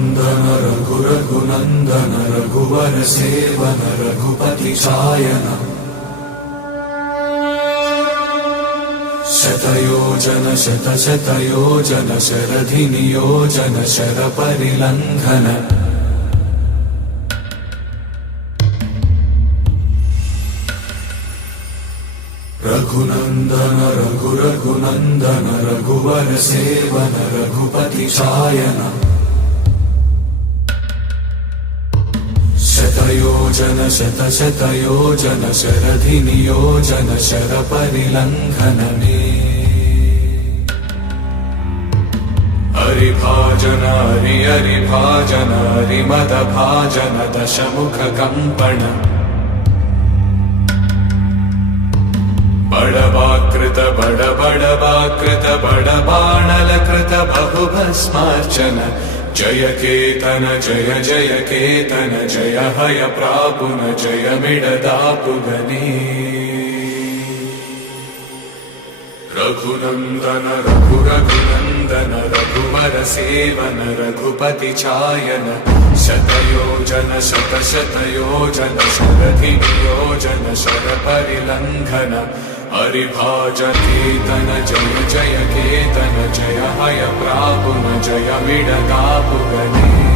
रघुनन्दन रघु रघुनन्दन रघुवर seven Raghupati चायन शतयोजन शतशतयोजन शरधि नियोजन शरपरिलङ्घन रघुनन्दन रघु रघुनन्दन रघुवर seven Raghupati चायन शतयोजन शतशतयोजन शरधि नियोजन शरपरिलङ्घन हरिभाजन हरिभाजन हरिमदभाजन दशमुख कंपन बड़वाकृत बड़वाकृत बड़बाणलकृत बहुभस्मार्चन जय केतन जय जय केतन जय हय प्रापुन जय मिडदापुगनी रघुनन्दन रघु रघुनन्दन रघुवर सेवन रघुपति चायन शतयोजन शतशतयोजन शरधि नियोजन शरपरिलङ्घन हरिभाजन केतन जय जय केतन जय हय प्रापुन जय मिडदापुगनी।